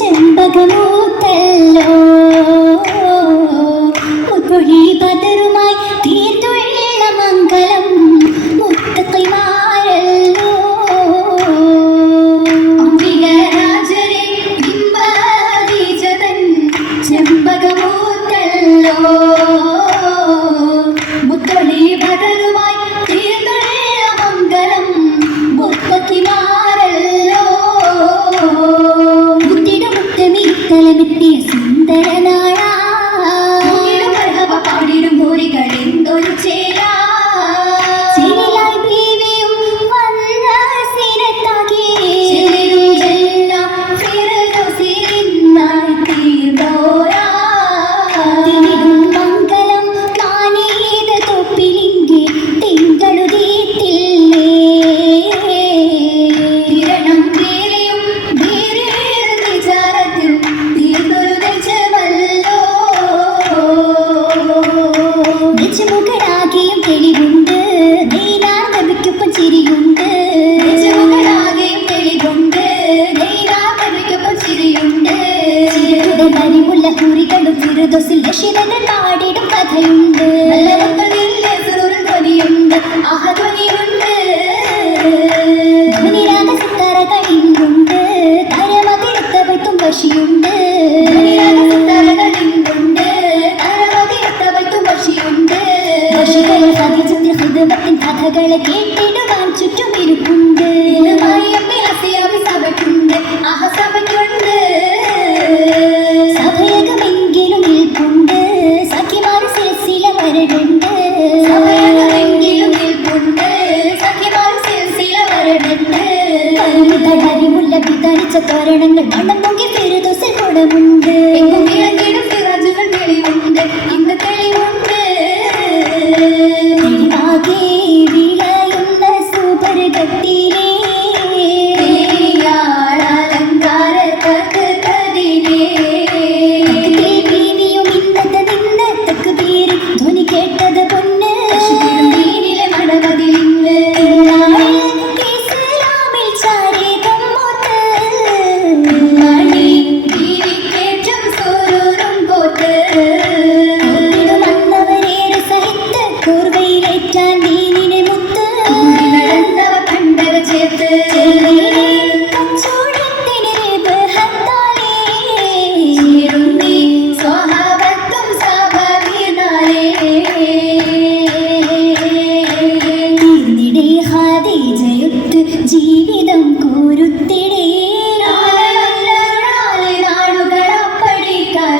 ചെമ്പകമൂത്തല്ലോ ഭാരതത്തിൻ കഥകളെ കേട്ടിടുവാൻ ചുറ്റും ഇരിപ്പുണ്ട് സഭയ്ക്കുണ്ട് തോരണങ്ങൾ കണ്ണം പൊങ്ങി divina.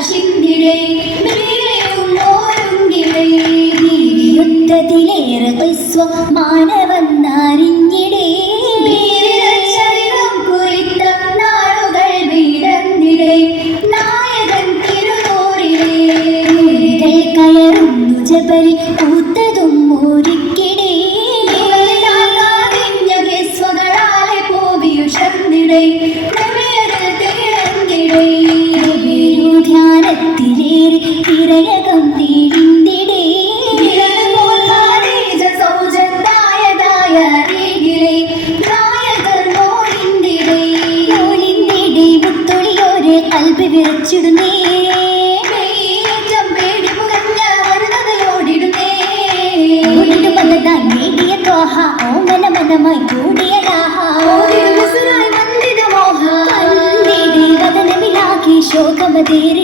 അർഷിന്തിടെ ദീവിയുദ്ധത്തിലേറെ കൈസ്വ മാനവന്നാരിഞ്ഞിടേ കുറിത്ത നാളുകൾ വീടന്നിടേ നായകൻ തിരുനോറിലെ കയറുന്നു ജപരി തീരെ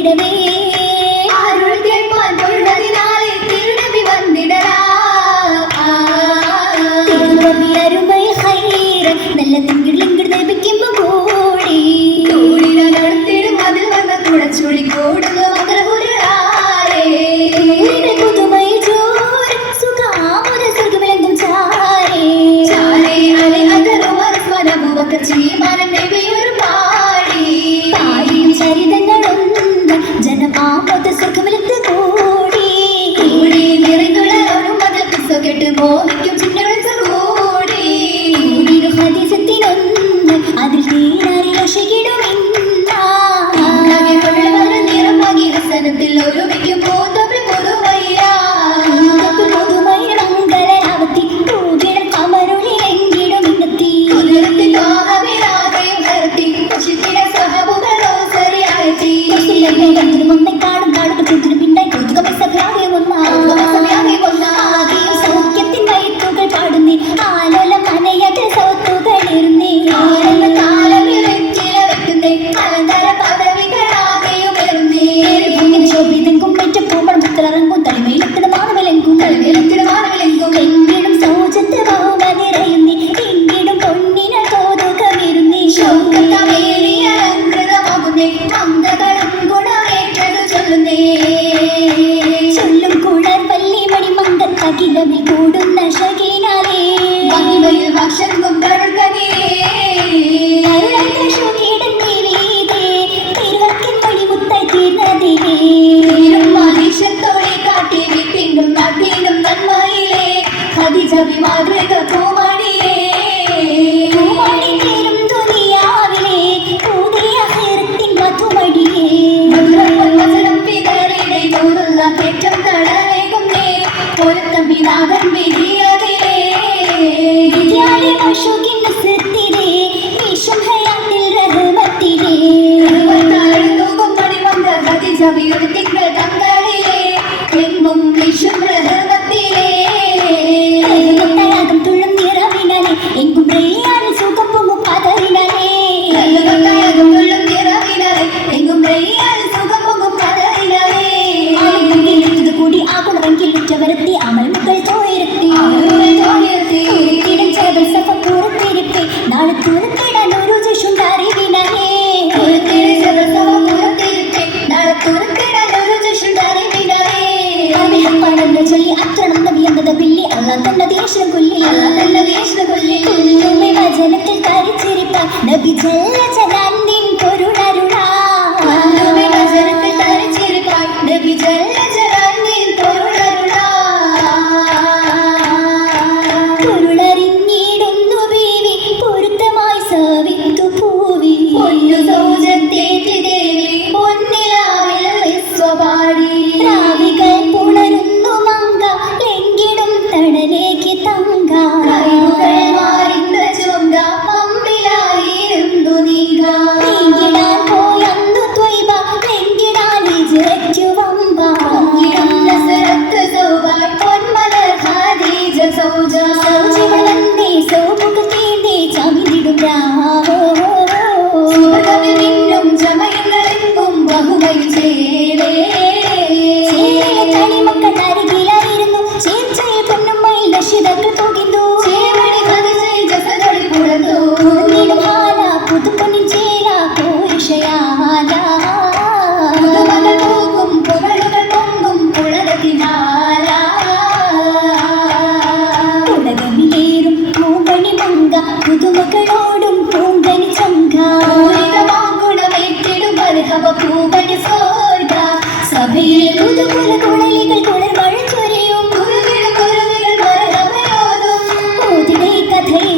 കവി മാതൃക കുമാര പാടെന്ന് ചൊല്ലി അത്രണം നബി എന്നത് പില്ലി അല്ല തന്ന ദേഷ്യം കൊല്ലി അല്ല തന്ന ദേഷ്യം കൊല്ലി ഭജനത്തിൽ കരിച്ചിരിപ്പ നബി ജല്ല body. കഥയിൽ